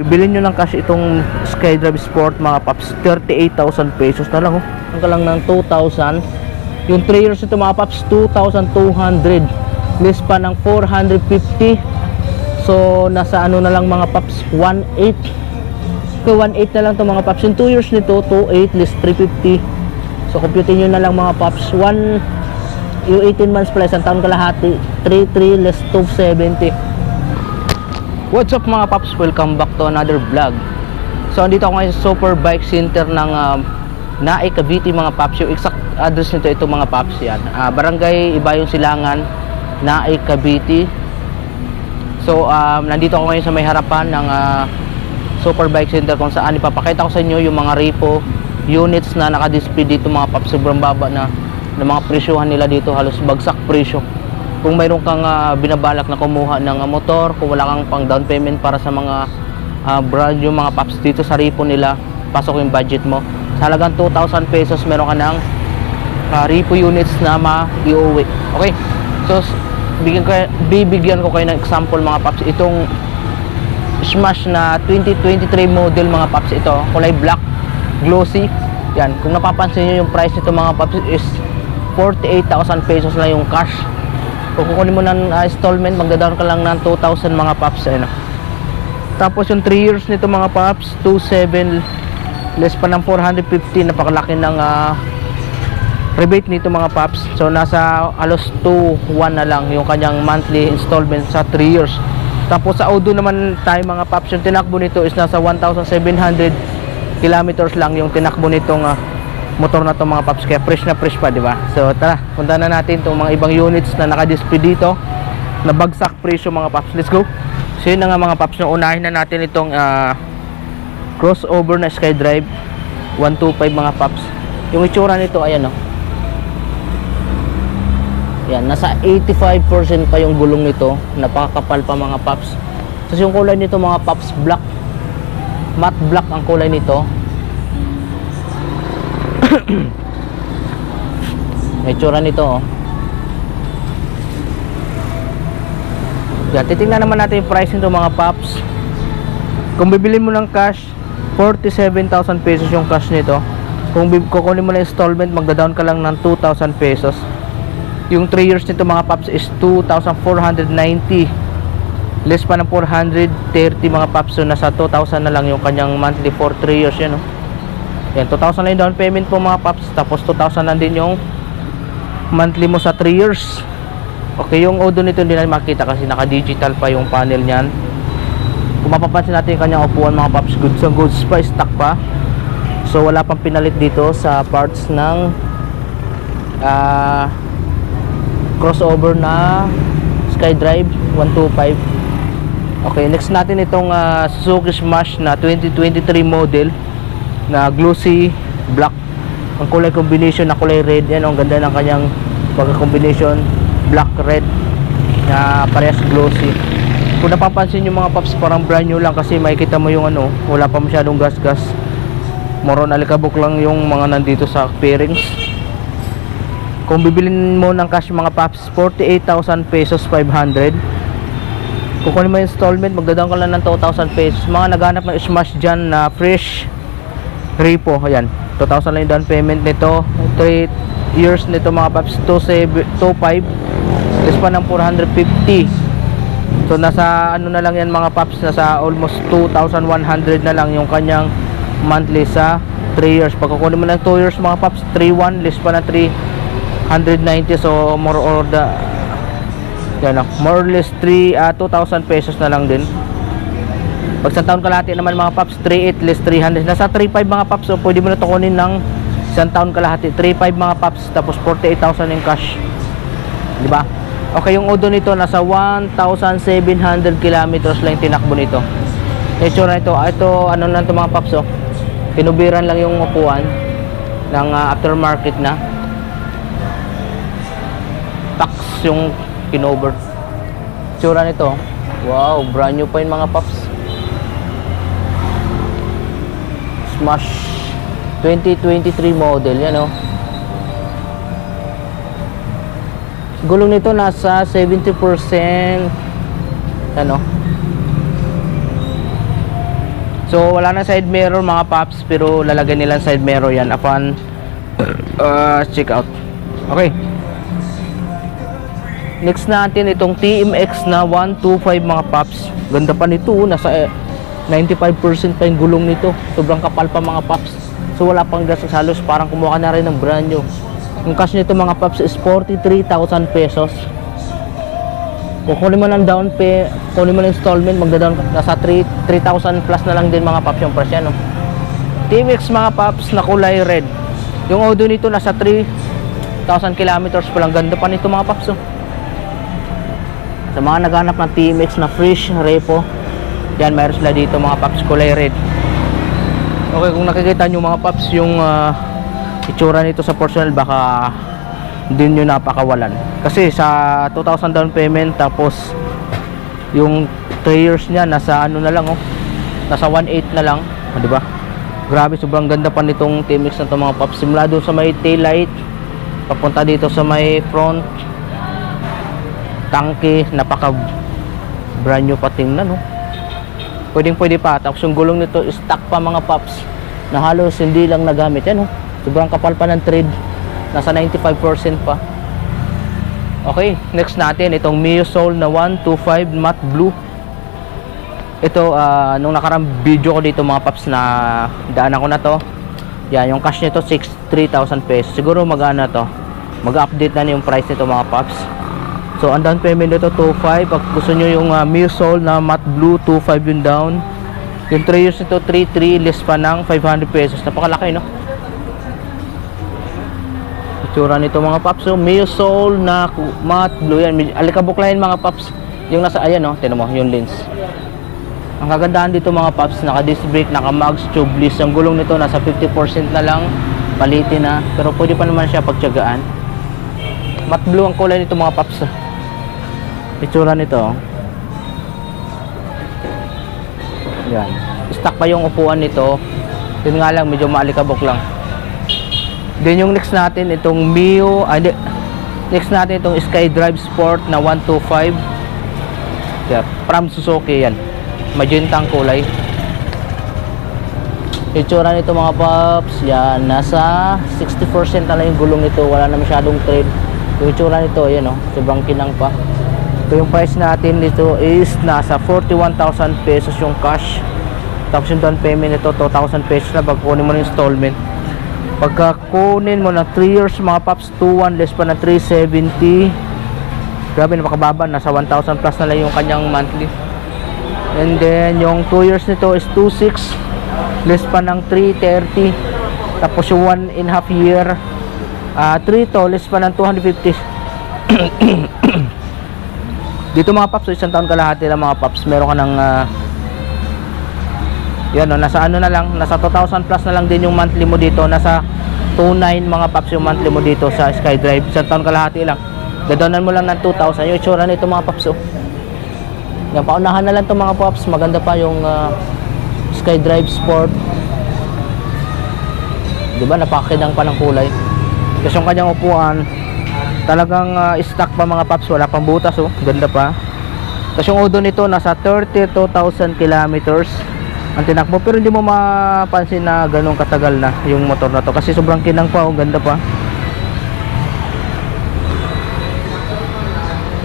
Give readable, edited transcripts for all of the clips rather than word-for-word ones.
Bibilin nyo ng cash itong SkyDrive Sport mga paps, 38,000 pesos na lang. Ang lang ng 2,000. Yung 3 years ito mga paps, 2,200. List pa ng 450. So nasa ano na lang mga paps, 1,800. Okay, 1,800 na lang ito mga paps. Yung 2 years nito, 2,800 list 350. So compute nyo na lang mga paps, yung 18 months plus, ang taon kalahati, 3,300 less 270. What's up mga paps? Welcome back to another vlog. So andito ako ngayon sa Super Bike Center ng Naay, Cavite mga paps. Yung exact address nito, ito mga paps yan, Barangay Ibayong Silangan, Naay, Cavite. So nandito ako ngayon sa may harapan ng Super Bike Center, kung saan ipapakita ko sa inyo yung mga repo units na nakadisplay dito mga paps. Sobrang baba na ng mga presyohan nila dito, halos bagsak presyo. Kung mayroon kang binabalak na kumuha ng motor, kung wala kang pang down payment para sa mga brand yung mga paps, dito sa repo nila pasok yung budget mo. Sa halagang 2,000 pesos meron ka ng repo units na ma-iuwi. Okay, so bibigyan ko kayo ng example mga paps. Itong Smash na 2023 model mga paps, ito kulay black, glossy yan. Kung napapansin nyo yung price nito mga paps is 48,000 pesos lang yung cash. Kung kukunin mo ng installment, magdadaan ka lang ng 2,000 mga paps. Tapos yung 3 years nito mga paps, 2,700 less pa ng 450. Napakalaki ng rebate nito mga paps. So nasa halos 2,100 na lang yung kanyang monthly installment sa 3 years. Tapos sa Auto naman tayo mga paps, yung tinakbo nito is nasa 1,700 kilometers lang yung tinakbo nitong motor na to mga paps, kaya fresh na fresh pa, di ba? So tara, punta na natin itong mga ibang units na nakadisplay dito na bagsak presyo mga paps. Let's go. So yun na nga mga paps, no, unahin na natin itong crossover na SkyDrive 125 mga paps. Yung itsura nito, ayan o, yan, nasa 85% pa yung gulong nito, napakakapal pa mga paps. Tapos yung kulay nito mga paps, black, matte black ang kulay nito. May tsura nito oh. Yan, titingnan naman natin yung price nito mga paps. Kung bibili mo ng cash, 47,000 pesos yung cash nito. Kung kukunin mo na installment, magda-down ka lang ng 2,000 pesos. Yung 3 years nito mga paps is 2,490 less pa ng 430 mga paps. So nasa 2,000 na lang yung kanyang monthly for 3 years yan oh. Yan, 2,000 lang yung down payment po mga paps. Tapos 2,000 lang din yung monthly mo sa 3 years. Okay, yung Auto nito hindi na makita kasi naka-digital pa yung panel niyan. Kung mapapansin natin yung kanyang upuan mga paps, goods and goods pa, stock pa. So wala pang pinalit dito sa parts ng crossover na SkyDrive 125. Okay, next natin itong Suzuki Smash na 2023 model na glossy black. Ang kulay combination na kulay red. Yan, ang ganda ng kanyang pagka-combination black red na parehas glossy. Kung napapansin yung mga paps, parang brand new lang kasi makikita mo yung ano, wala pa masyadong gas-gas. Moron alikabok lang yung mga nandito sa fairings. Kung bibilin mo ng cash mga paps, 48,000 pesos 500. Kung kunin mo installment, magdadaan ka lang ng 2,000 pesos. Mga naghanap ng Smash dyan na fresh repo, ayan, 2,000 lang yung down payment nito. 3 years nito mga paps, 2,500 less pa ng 450. So nasa ano na lang yan mga paps, nasa almost 2,100 na lang yung kanyang monthly sa 3 years. Pag kukunin mo ng 2 years mga paps, 3,100 less pa ng 390. So more or the yan, more or less 2,000 pesos na lang din. Pag sa taon kalahati naman mga paps, 3,800 less 300, nasa 3,500 mga paps. So pwede mo na tukunin ng isang taon kalahati, 3,500 mga paps. Tapos 48,000 yung cash, di ba? Okay, yung Auto nito nasa 1,700 kilometers lang yung tinakbo nito. Itsura nito, ito ano na ito mga paps oh, tinubiran lang yung upuan ng aftermarket na tax yung kinover. Itsura nito, wow, brand new pa yung mga paps. Smash 2023 model yan oh. Gulong nito nasa 70% ano, So wala na side mirror mga paps, pero lalagyan nila side mirror yan upon check out. Okay, next natin itong TMX na 125 mga paps. Ganda pa nito, nasa 95% pa yung gulong nito. Sobrang kapal pa mga paps. So wala pang gastos, halos parang kumuha na rin ng brand new. Yung cash nito mga paps is 43,000 pesos. Kung kunin mo ng down pay, kunin mo ng installment, magda-down ka, nasa 3,000 plus na lang din mga paps yung price yan, no? TMX mga paps na kulay red. Yung audio nito nasa 3,000 kilometers pa lang. Ganda pa nito mga paps, no? Sa mga naghanap ng TMX na fresh repo, yan, mayroon sila dito mga paps, kulay red. Okay, kung nakikita nyo mga paps yung itsura nito sa personal, baka din nyo napakawalan. Kasi sa 2,000 down payment, tapos yung 3 years nya nasa ano na lang, oh, nasa 1.8 na lang, di ba? Grabe, sobrang ganda pa nitong TMX na to mga paps. Simula doon sa may tail light papunta dito sa may front tangke, napaka brand new pa tingnan, oh. Pwede pa. Tapos yung gulong nito stock pa mga paps, na halos hindi lang nagamit yan, oh. Sobrang kapal pa ng tread, nasa 95% pa. Okay, next natin itong Mio Soul na 125 matte blue. Ito, nung nakarang video ko dito mga paps, na daanan ko na to. Yan, yung cash nito 63,000 pesos. Siguro mag-ano to, mag-update na yung price nito mga paps. So ang down payment nito 2.5. Pag gusto nyo yung Mio Soul na matte blue, 2.5 yung down. Yung 3 years nito 3.3, less pa ng 500 pesos. Napakalaki, no? Itsura nito mga paps, so Mio Soul na matte blue yan. Alikabok lang yan mga paps. Yung nasa, ayan, no, tinan mo yung lens. Ang kagandahan dito mga paps, naka disc brake, naka mags, tubeless. Yung gulong nito nasa 50% na lang, palitin na, pero pwede pa naman siya pagtiyagaan. Matte blue ang kulay nito mga paps. Itsura nito, yan. Stock pa yung upuan nito. Yun nga lang, medyo maalikabok lang. Then yung next natin itong Mio, next natin itong SkyDrive Sport na 125. Yeah, from Suzuki yan. Magenta ang kulay. Itsura nito mga paps, yan, nasa 60% na lang yung gulong nito, wala na masyadong tread. Yung itsura nito, yan, oh, sobrang kinang pa. So yung price natin dito is nasa 41,000 pesos yung cash. Tapos yung down payment nito 2,000 pesos na pag kunin mo ng installment. Pagka kunin mo na 3 years mga paps, 2.1 less pa na 370. Grabe, napakababa, nasa 1,000 plus na lang yung kanyang monthly. And then yung 2 years nito is 2.6 less pa ng 330. Tapos yung 1.5 year 3 to less pa ng 250. Dito mga paps, so isang taon kalahati lang mga paps, meron ka ng yan, no, nasa ano na lang, nasa 2,000 plus na lang din yung monthly mo dito. Nasa 2.9 mga paps yung monthly mo dito sa SkyDrive. Isang taon kalahati lang, dadaanan mo lang ng 2,000. Yung itsura nito mga paps, oh. Yan, paunahan na lang to mga paps. Maganda pa yung SkyDrive Sport, diba, napakinang pa ng kulay. Kasi yung kanyang upuan talagang stock pa mga paps, wala pang butas, oh. Ganda pa. Tapos yung odo nito nasa 32,000 kilometers ang tinakbo, pero hindi mo mapansin na ganun katagal na yung motor na to kasi sobrang kinang pa, oh. Ganda pa.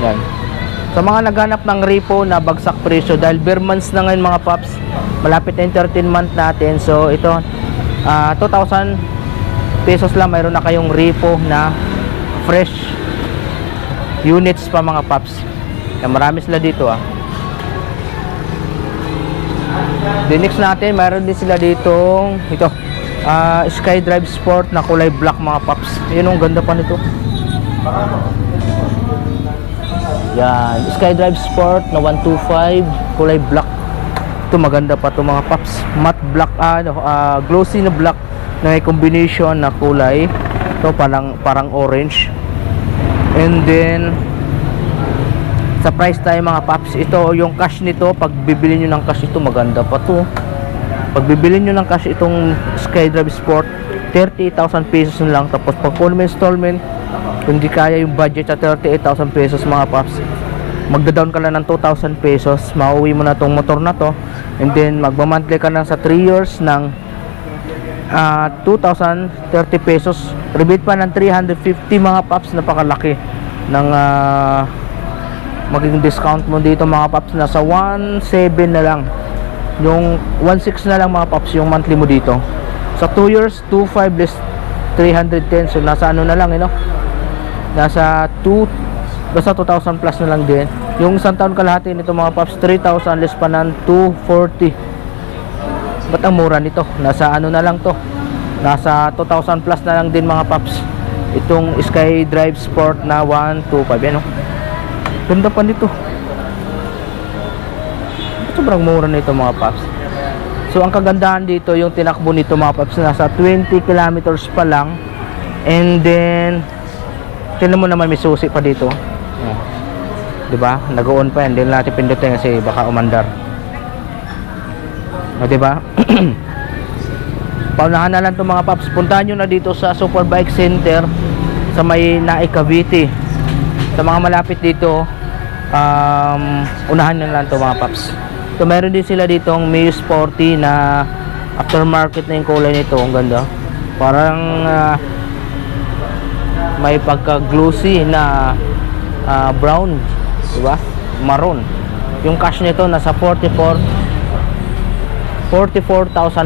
Yan. Sa mga naghanap ng repo na bagsak presyo, dahil bare months na ngayon mga paps, malapit na yung 13 month natin. So ito 2,000 pesos lang, mayroon na kayong repo na fresh units pa mga paps. Yan, marami sila dito, ah. The next natin, mayroon din sila ditong ito, SkyDrive Sport na kulay black mga paps. Yun, ang ganda pa nito. Yan, SkyDrive Sport na 125 kulay black. Ito maganda pa to mga paps. Matte black, glossy na black na may combination na kulay. Ito parang orange. And then sa price tayo mga paps, ito yung cash nito, pag bibili nyo ng cash ito, maganda pa to. Pag bibili nyo ng cash itong SkyDrive Sport, 38,000 pesos na lang. Tapos pag full installment, kung di kaya yung budget sa 38,000 pesos mga paps, magda-down ka lang ng 2,000 pesos, mauwi mo na tong motor na to. And then magmamonthly ka lang sa 3 years ng 2,030 pesos. Rebate pa ng 350 mga paps, napakalaki ng magiging discount mo dito mga paps. Nasa 1.7 na lang, yung 1.6 na lang mga paps yung monthly mo dito. Sa 2 years 2.5 less 310, so nasa ano na lang nasa 2,000 plus na lang din. Yung isang taon kalahati nito mga paps, 3,000 less pa ng 240. Ba't ang mura nito? Nasa ano na lang to, nasa 2,000 plus na lang din mga paps. Itong SkyDrive Sport na 125, yan ganda pa nito. Sobrang mura nito mga paps. So ang kagandahan dito, yung tinakbo nito mga paps, nasa 20 kilometers pa lang. And then tingnan mo naman, may susi pa dito. Diba? Nag-on pa yan. Hindi natin pindutin kasi baka umandar. Diba? Paunahan na lang itong mga paps. Puntahan nyo na dito sa Superbike Center sa may Naik, Cavite. Sa mga malapit dito, unahan na lang itong mga paps. So meron din sila ditong Mio Sporty na aftermarket na yung kulay nito. Ang ganda. Parang may pagka-glossy na brown, diba? Maroon. Yung cash nito nasa 44,000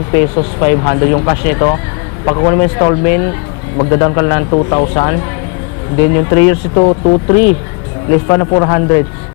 pesos 500 yung cash nito. Pag kukunin mo installment, magda-down ka lang ng 2,000. Then yung 3 years ito 2,300, less pa na 400.